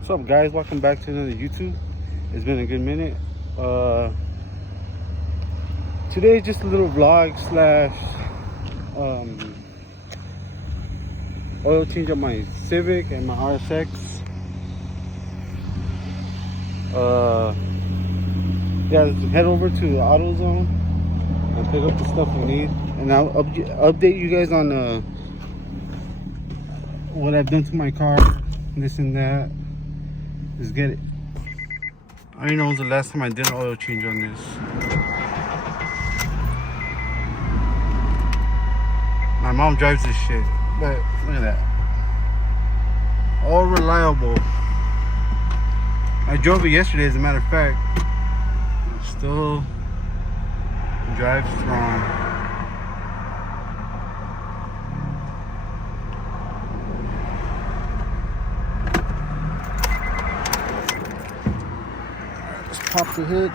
What's up, guys? Welcome back to another YouTube. It's been a good minute. Today just a little vlog slash oil change on my Civic and my RSX. Yeah, let's head over to the AutoZone and pick up the stuff we need, and I'll update you guys on what I've done to my car, this and that. Let's get it. I don't know when was the last time I did an oil change on this. My mom drives this shit, but look at that. All reliable. I drove it yesterday, as a matter of fact. Still drives strong. Pop the hood.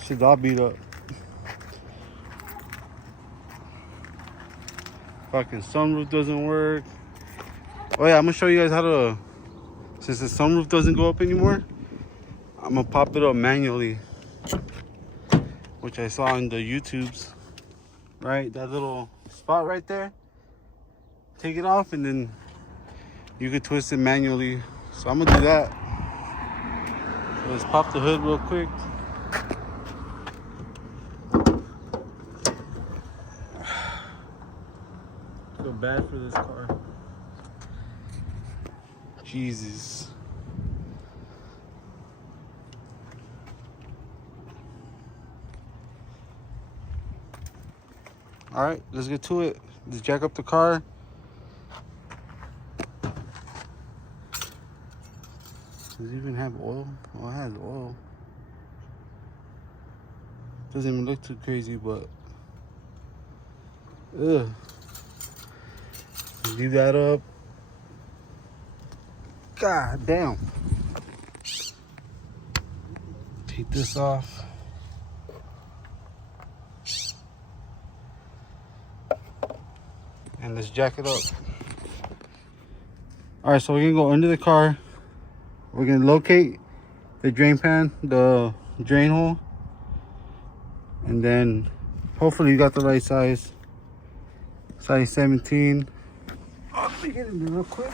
Shit's all beat up. Fucking sunroof doesn't work. Oh yeah, I'm gonna show you guys how to, since the sunroof doesn't go up anymore, I'm gonna pop it up manually, which I saw in the YouTubes. Right, that little spot right there, take it off and then you can twist it manually. So I'm gonna do that. So let's pop the hood real quick. I feel bad for this car. Jesus. All right, let's get to it. Let's jack up the car. Does it even have oil? Oh, it has oil. Doesn't even look too crazy, but ugh. Leave that up. God damn. Take this off. And let's jack it up. All right, so we're gonna go under the car. We're gonna locate the drain pan, the drain hole, and then hopefully you got the right size 17. Oh, let me get in there real quick.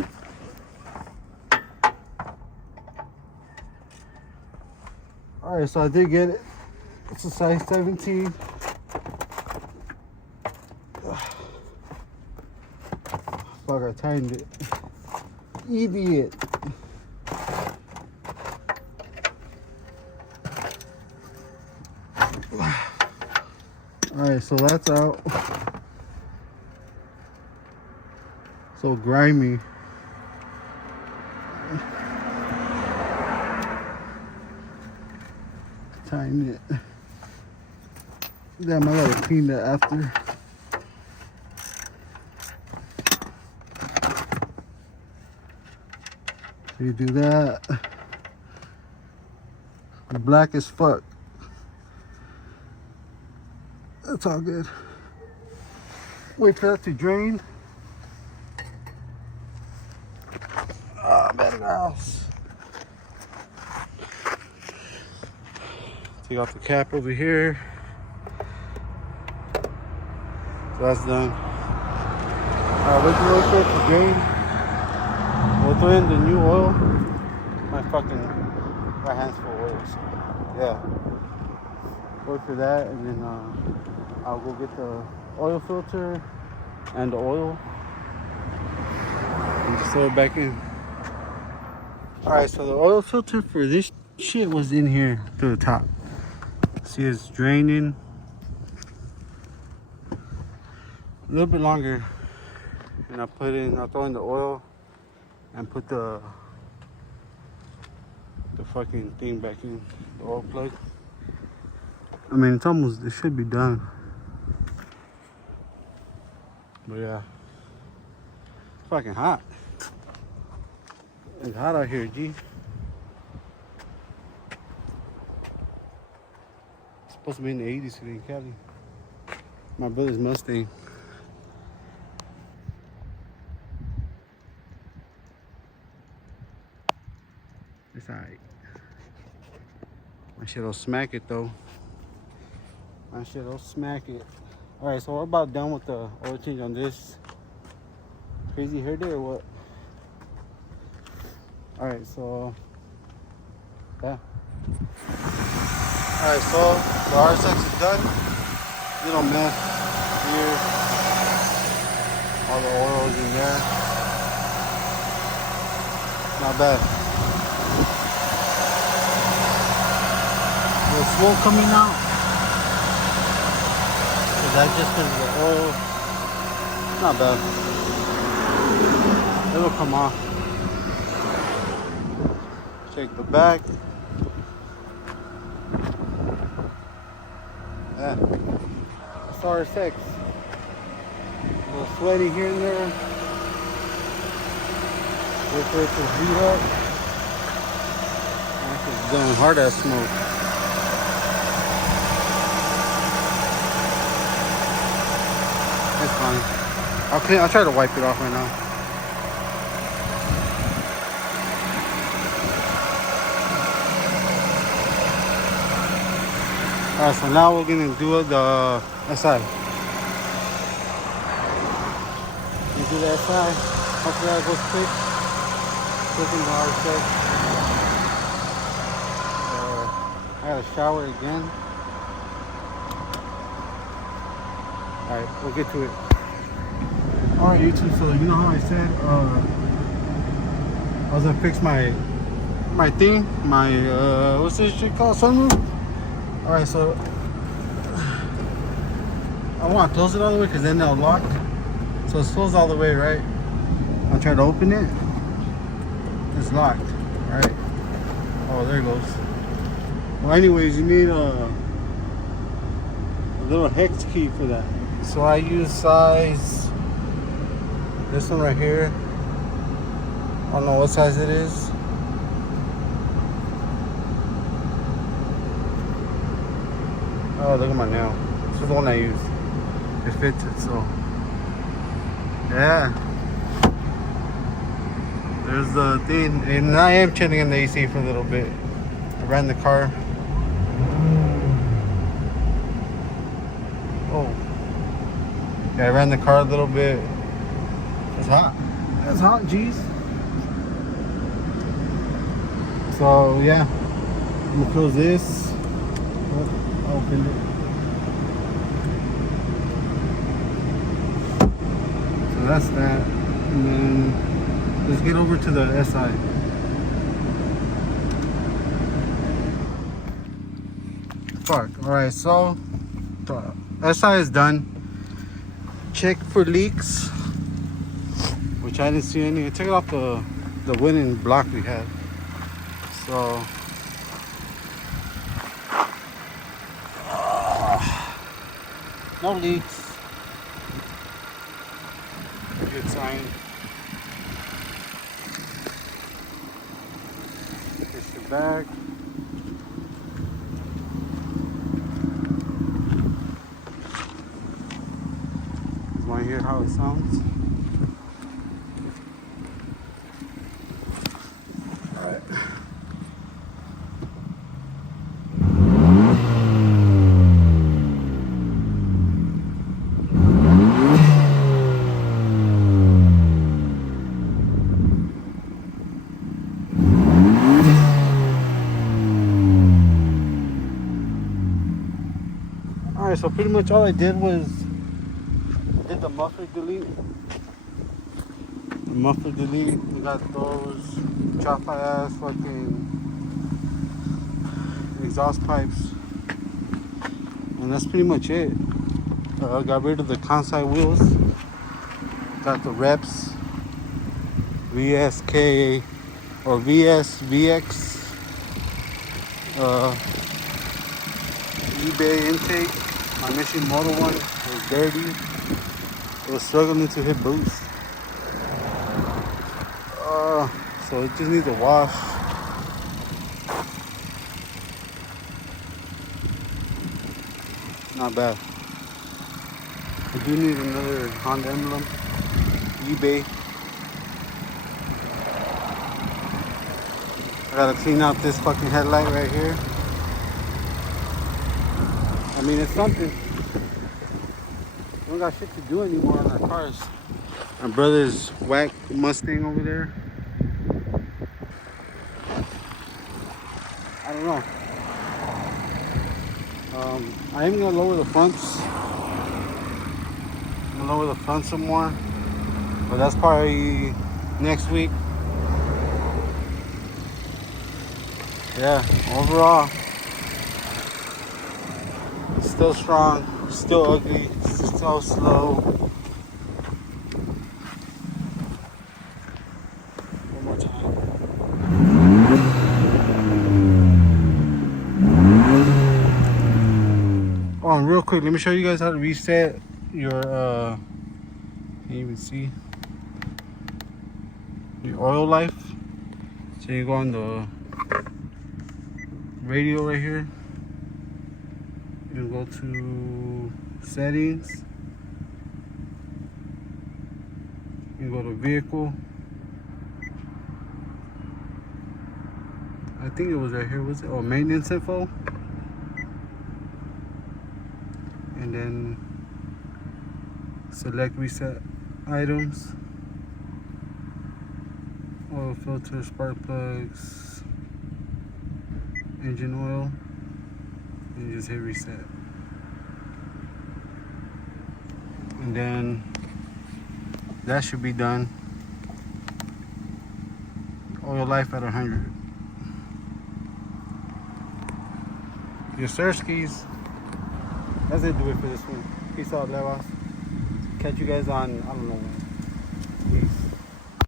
All right, so I did get it. It's a size 17. Fuck, I tightened it. Idiot. Alright, so that's out. So grimy. Tighten it. Damn, I gotta clean that after. So you do that. Black as fuck. That's all good. Wait for that to drain. Better house. Take off the cap over here. So that's done. Wait real quick to drain. We'll throw in the new oil. My hand's full of oil. So yeah. Wait for that, and then I'll go get the oil filter and the oil and just throw it back in. Alright, so the oil filter for this shit was in here to the top. See, it's draining. A little bit longer. And I'll throw in the oil and put the fucking thing back in, the oil plug. I mean, it should be done. But yeah, it's fucking hot. It's hot out here, G. Supposed to be in the 80s today in Cali. My brother's Mustang. It's alright. My shit'll smack it though. My shit'll smack it. Alright, so we're about done with the oil change on this. Crazy hair day or what? Alright, so yeah. Alright, so the RSX is done. Little mess here. All the oils in there. Not bad. The smoke coming out. So that's just because of the oil. Not bad. It'll come off. Check the back. Yeah. It's RSX. A little sweaty here and there. Wait for it to heat up. It's going hard as smoke. It's fine. I'll try to wipe it off right now. Alright, so now we're gonna do the SI. You do the SI. Hopefully that goes quick. Quick in the RSX. I gotta shower again. Alright, we'll get to it. Alright, YouTube, so you know how I said I was gonna fix my thing, what's this shit called? Sunroof? Alright, so I want to close it all the way because then they'll lock. So it's closed all the way, right? I'll try to open it. It's locked, right? Oh, there it goes. Well, anyways, you need a little hex key for that. So I use size, this one right here. I don't know what size it is. Oh, look at my nail. This is the one I use. It fits it, so yeah. There's the thing, and I am chilling in the AC for a little bit. I ran the car. Oh, yeah, I ran the car a little bit. It's hot. It's hot, jeez. So yeah, I'm gonna close this. Oh, I opened it. So that's that. And then let's get over to the SI. Fuck. Alright, so the SI is done. Check for leaks, which I didn't see any. I took it off the winning block we had. So no leaks. Good sign. Push the back. You want to hear how it sounds? Alright. Alright, so pretty much all I did was did the muffler delete. The muffler delete, we got those chop ass fucking exhaust pipes. And that's pretty much it. Got rid of the Kansai wheels. Got the reps. VSK or VSVX. eBay intake. My Mission Moto one was dirty. It was struggling to hit boost. So it just needs a wash. Not bad. I do need another Honda emblem. eBay. I gotta clean out this fucking headlight right here. I mean, it's something. We don't got shit to do anymore on our cars. My brother's whack Mustang over there. I don't know. I am gonna lower the fronts. I'm gonna lower the front some more, but that's probably next week. Yeah, overall, still strong, still ugly, still slow. One more time. Oh, and real quick, let me show you guys how to reset your, can't even see, your oil life. So you go on the radio right here. You go to settings. You go to vehicle. I think it was right here. Was it? Oh, maintenance info. And then select reset items. Oil filter, spark plugs, engine oil, and you just hit reset. And then that should be done. Oil life at 100. Your search keys. That's it, do it for this one. Peace out, Levas. Catch you guys on, I don't know when. Peace.